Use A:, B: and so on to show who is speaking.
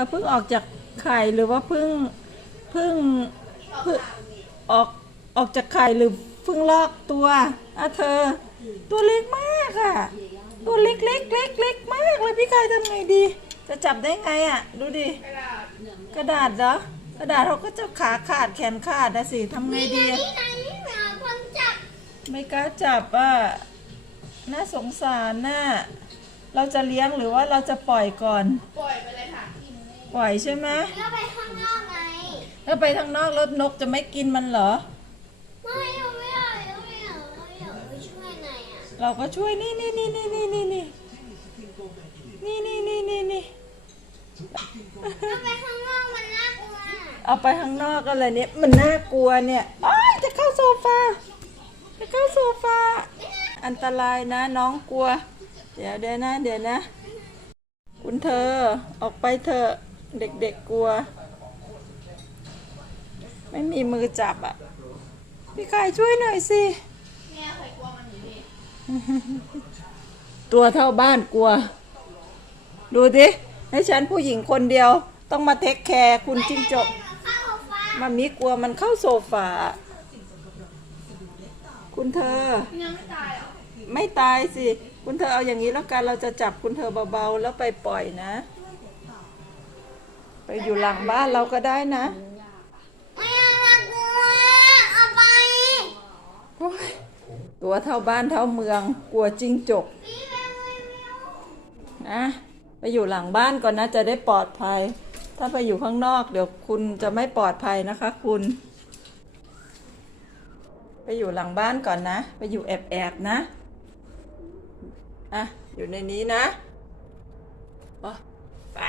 A: อเพิ่งออกจากไข่หรือว่าเพิ่งเพิ่งเพิ่งออกออกจากไข่หรือเพิ่งลอกตัวอะเธอ ตัวเล็กมากอะตัวเล็กเล็กเล็กเล็กมากเลยพี่กายทำไงดี จะจับได้ไงอะดูดิกระดาษเหรอกระดาษเขาก็จะขาขาดแขนขาดนะสิทำไงดีอะ
B: นี่ไงนี่ไงคนจับ
A: ไม่กล้าจับอะน่าสงสารน่ะเราจะเลี้ยงหรือว่าเราจะปล่อยก่อน
C: ปล่อยไปเลยค่ะ
A: ปล่อยใช่ไหม
B: แล้วไปข้างนอกไง
A: แล้วไปทางนอกแล้วนกจะไม่กินมันเหรอ
B: ไม่เอาไม่เอาไม่เอาไม่เอาไปช่วยหน่อยอะ
A: เราก็ช่วยนี่นี่นี่นี่นี่นี่นี่นี่นี่นี่นี่นี่
B: แล้วไปข้างนอกมันน่ากลัว
A: เอาไปข้างนอกกันเลยเนี่ยมันน่ากลัวเนี่ยอ้ายจะเข้าโซฟาจะเข้าโซฟาอันตรายนะน้องกลัว เดี๋ยวเดี๋ยวนะเดี๋ยวนะ คุณเธอออกไปเถอะ เด็กๆกลัว ไม่มีมือจับอะ พี่ไก่ช่วยหน่อยสิ
C: เนี่ยใครกลัวมันอยู่ดิ
A: ตัวเท่าบ้านกลัว ดูดิให้ฉันผู้หญิงคนเดียว ต้องมาเทคแคร์คุณจิ้งจก
B: ข้าวฟ้า
A: มามีกลัวมันเข้าโซฟา คุณเธอ
C: ยังไม่ตายเหรอ
A: ไม่ตายสิ คุณเธอเอาอย่างนี้แล้วกันเราจะจับคุณเธอเบาๆ แล้วไปปล่อยนะ ไปอยู่หลังบ้านเราก็ได้นะ
B: ไม่เอาน่ากลัวเอาไป
A: โอ๊ยตัวเท่าบ้านเท่าเมือง กลัวจิ้งจก
B: นี่แม่ไม่เอา
A: นะไปอยู่หลังบ้านก่อนนะจะได้ปลอดภัย ถ้าไปอยู่ข้างนอก เดี๋ยวคุณจะไม่ปลอดภัยนะคะ คุณ ไปอยู่หลังบ้านก่อนนะ ไปอยู่แอบๆนะอะอยู่ในนี้นะอ๋อไป